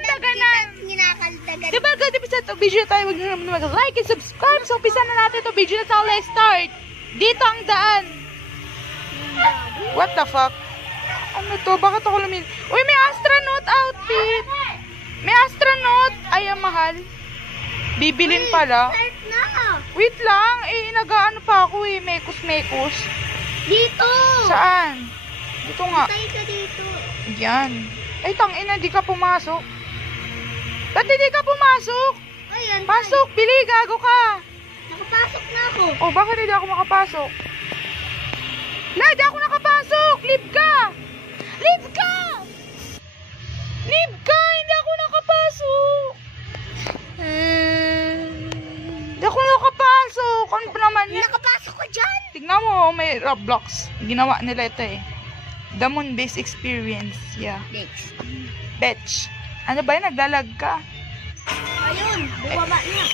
Daganan. Ginakaldagan. Diba good episode of video tayo, wag nyo naman mag-like and subscribe. So umpisa na natin ito video na sa let's start. Dito ang daan. What the fuck? Ano to? Bakit ako lumin? Uy, may astronaut outfit. May astronaut. Ay, ang mahal. Bibilin pala. Start na. Wait lang. Eh, nag-ano pa ako eh. Mekos. Dito. Saan? Dito nga. Tayo ka dito. Yan. Ay, tangina, di ka pumasok. Ba't hindi ka pumasok? Ayan. Pasok, bili, gago ka. Nakapasok na ako. Oh, bakit hindi ako makapasok? Lai, di ako nakapasok. Leave ka. Leave ka. Leave ka, hindi ako nakapasok. Hindi ako nakapasok. Ano ba naman yan? Nakapasok ko dyan. Tingnan mo, may Roblox. Ginawa nila ito eh. The Moon Base Experience. Yeah. Next. Betch. Ano ba yun? Naglalag ka? Ayun. Bumaba na.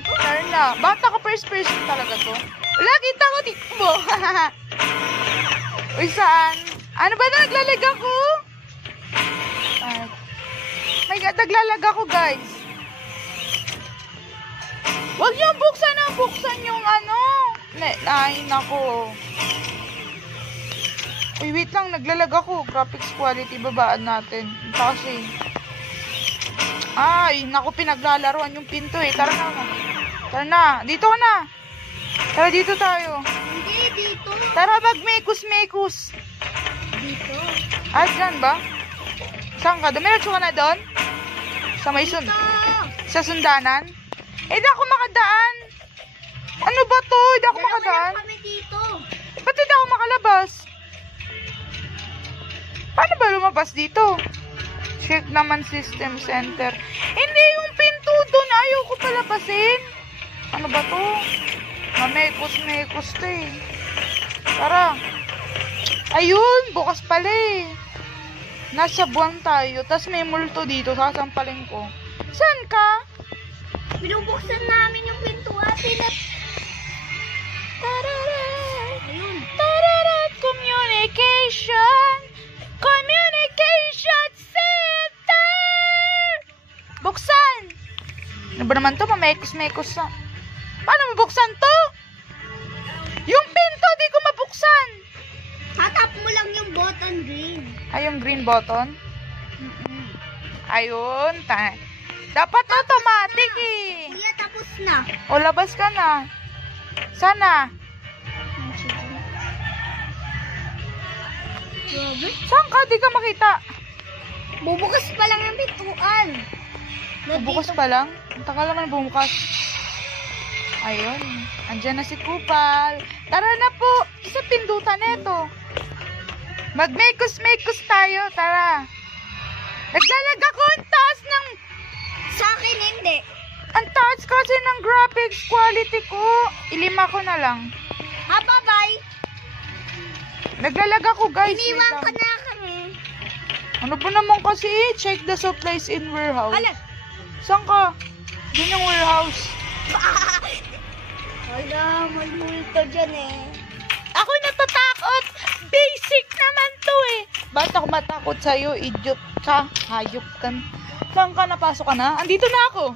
Turn na. Bakit ako first person talaga to? Wala, kita ko dito. Uy, saan? Ano ba na? Naglalag ako? My God, naglalag ako, guys. Huwag niyong buksan yung ano. Ay, nako. Uy, wait lang. Naglalag ako. Graphics quality, babaan natin. Kasi. Ay, naku, pinaglalaruan yung pinto eh. Tara na. Tara na. Dito ka na. Tara, dito tayo. Hindi, dito. Tara, magmekus-mekus. Dito. Ah, dyan ba? Saan ka? Dumiretso ka na doon? Sa may sa sundanan? Eh, di ako makadaan. Ano ba to? Di ako makadaan. Kami dito. Ba't hindi ako makalabas? Paano ba lumabas dito? Check naman system center. Hindi yung pinto doon. Ayaw ko palabasin. Ano ba to? Mamekos-mekos to eh. Tara. Ayun, bukas pala eh. Nasa buwan tayo. Tapos may multo dito. Sasampalin ko. Saan ka? Binubuksan namin yung pintuan. Tararat. Ayun. Tararat. Communication Center! Buksan! Ano ba naman to? Mamekos-mekos na. Paano mabuksan to? Yung pinto, di ko mabuksan. Tatap mo lang yung button green. Ay, yung green button? Ayun. Dapat automatic eh. Kuya, tapos na. O, labas ka na. Sana. Grabe. Saan ka? Di ka makita. Bubukas pa lang yung pintuan. Bubukas pa lang? Ang tagal naman bumukas. Ayun. Andyan na si Kupal. Tara na po. Sa pindutan neto. Magmekos-mekos tayo. Tara. Naglalag ako. Ang taas ng... Sa akin, hindi. Ang taas kasi ng graphics quality ko. Ilima ko na lang. Ha, bye-bye. Naglalag ako, guys. Iniwan ka na kami. Ano ba naman kasi? Check the supplies in warehouse. Hala. Saan ka? Doon yung warehouse. Hala, malulto dyan eh. Ako natatakot. Basic naman to eh. Bakit ako matakot sa'yo? Idiot ka. Hayop ka. Saan ka? Napasok ka na? Andito na ako.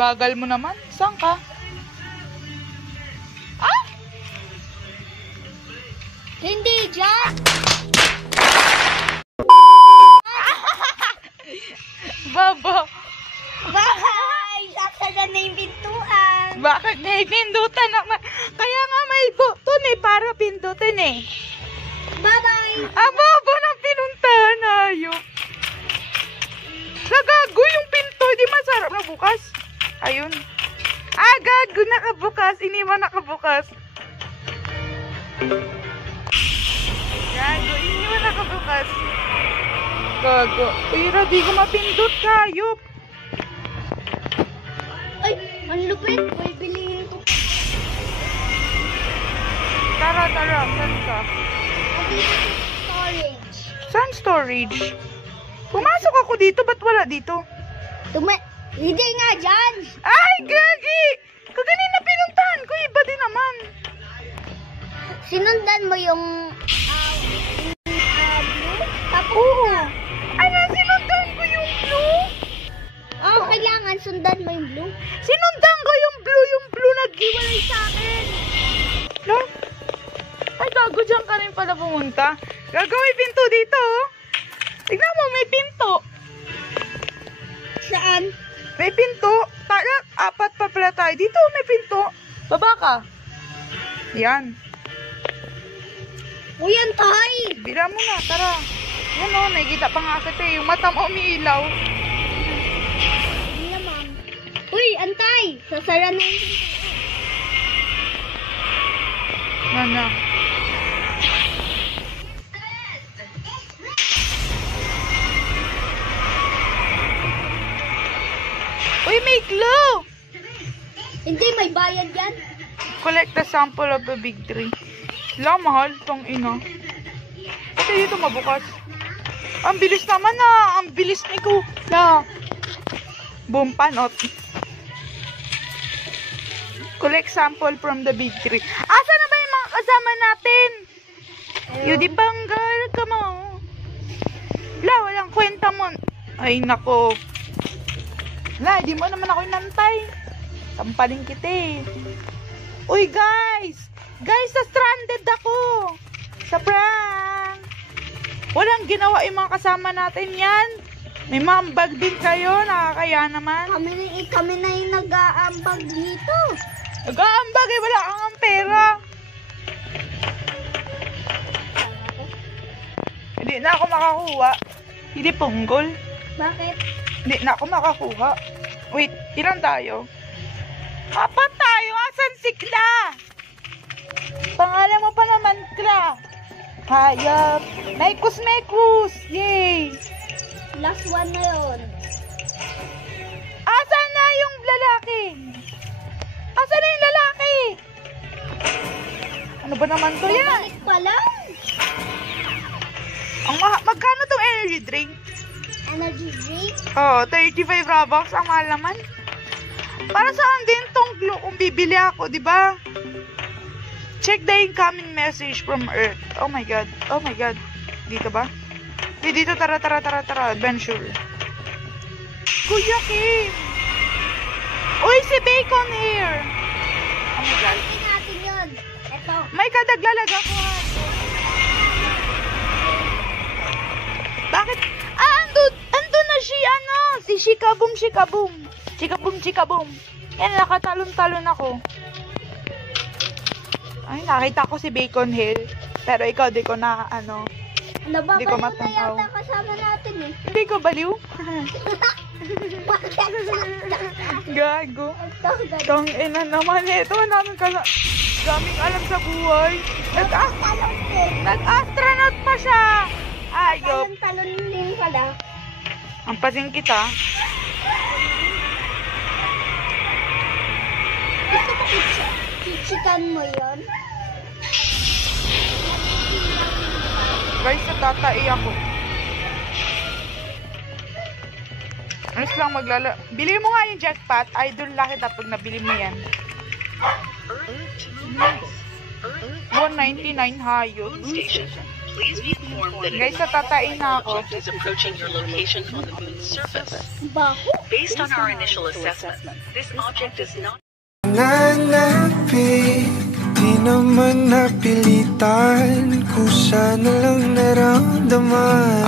Bagal mo naman. Saan ka? Ah? Hindi dyan. Baba. Bye! Sasagan na yung pintuan. Bakit may pindutan naman? Kaya nga may button eh. Para pindutin eh. Bye-bye. Ang baba ng pinuntahan. Hayop. Nagago yung pinto. Di masarap na bukas. Ayun. Ah, gago. Nakabukas. Iniwan nakabukas. Gago. Iniwan nakabukas. Gago. Pero di ko mapindot. Hayop. Ay, ang lupit. May bilihin ko. Tara. Saan ka? Storage. Saan storage? Pumasok ako dito. Ba't wala dito? Hindi nga dyan. Ay, gagi! Kaganina pinuntahan ko. Iba din naman. Sinundan mo yung blue? Tapos Oo. Ano sila? Gagawin pinto dito. Tignan mo, may pinto. Saan? May pinto. Tara, 4 pa pala tayo. Dito, may pinto. Baba ka. Yan. Uy, antay! Bila mo na, tara. Yan o, nakikita pa nga kita eh. Yung mata mo umiilaw. Hindi naman. Uy, antay! Sasara na yung pinto. Yan na. Uy, may clue! Hindi, may bayad yan. Collect a sample of a big tree. Lang, mahal tong ina. Kasi dito mabukas. Ang bilis naman na. Ang bilis ni ko. Na. Boom, panot. Collect sample from the big tree. Asa na ba yung mga kasama natin? Yudi Banggal, come on. Wala, walang kwenta mo. Ay, nako. Wala, di mo naman ako inantay. Tampaling kita eh. Uy, guys! Guys, na-stranded ako! Sa prank! Walang ginawa yung mga kasama natin yan. May mambag din kayo, nakakaya naman. Kami na yung nag-aambag dito. Nag-aambag eh, wala kang pera. Hindi na ako makakuha. Hindi punggol. Bakit? Hindi na ako makakuha. Wait, ilan tayo? 4 tayo! Asan si Kla? Pangalan mo pa naman, Kla. Hayop. Mekus, mekus. Yay. Last one na yun. Asan na yung lalaki? Asan na yung lalaki? Ano ba naman to yan? Balik pa lang. Magkano tong energy drink? Energy drink? Oh, 35 Robux. Ang mahal naman. Para saan din tong glue kung bibili ako, di ba? Check the incoming message from Earth. Oh my God. Oh my God. Dito ba? Dito, tara. Adventure. Kuya Kim. Uy, si Bacon here. Oh my God. Hindi natin yun. Ito. May kadaglalag ako. Bakit? Andun na si si Shikaboom. Shikaboom. Yan, nakatalon-talon ako. Ay, nakita ko si Bacon Hill. Pero ikaw, di ko na, Nababaliw Hindi ko na matanaw. yata kasama natin eh. Hindi ko baliw. Gago. Tong ina naman ito. Daming alam sa buhay. Nag-astronaut pa siya. Ayop. Talon din pala. Ang pasing kita. Gusto mo kichikan mo yun? Guys, natatai ako. Ayos lang Bili mo nga yung jackpot. Idol lang kita pag nabili mo yan. 199 hayop. Guys, natatain na ako. Is approaching your location on the moon's surface. Baho? Based on our initial assessment, this object is not Nanapit, di naman napilitan, kusa na lang naramdaman.